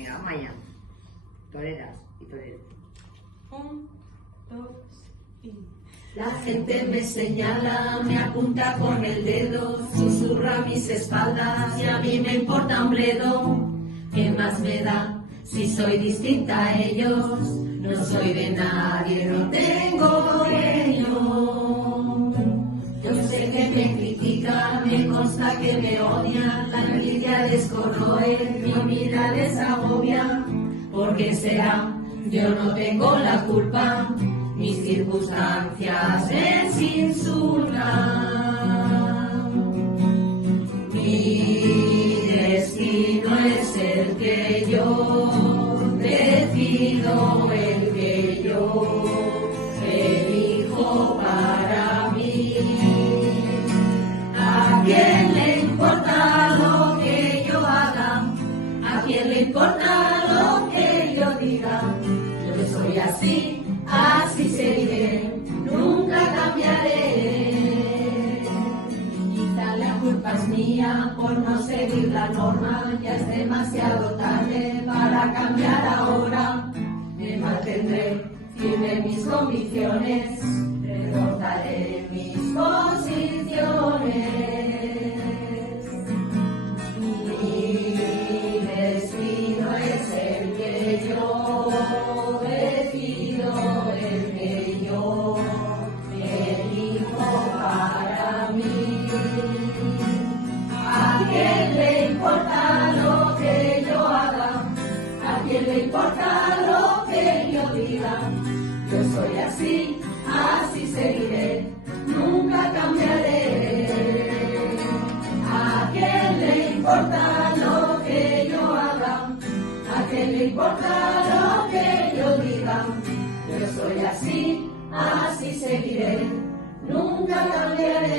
Venga, vamos allá. Toreras y toreros. 1, 2 y... La gente me señala, me apunta con el dedo, susurra a mis espaldas y a mí me importa un bledo. ¿Qué más me da si soy distinta a ellos? No soy de nadie, no tengo dueño. Yo sé que me critican, me consta que me odian, la envidia les corroe, mi vida les agobia. ¿Por qué será? Yo no tengo la culpa, mis circunstancias les insultan. Mi destino es el que yo decido, el que yo elijo para mí. ¿A quién le importa lo que yo haga? ¿A quién le importa lo que yo diga? Yo soy así, así seguiré, nunca cambiaré. Quizá la culpa es mía por no seguir la norma, ya es demasiado tarde para cambiar ahora. Me mantendré firme en mis convicciones, reforzaré mis posiciones. Mi destino es el que yo decido, el que yo elijo para mí. ¿A quién le importa lo que yo haga? ¿A quién le importa lo que yo diga? Yo soy así, así seguiré, nunca cambiaré. ¿A quién le importa lo que yo haga? ¿A quién le importa lo que yo diga? Yo soy así, así seguiré, nunca cambiaré.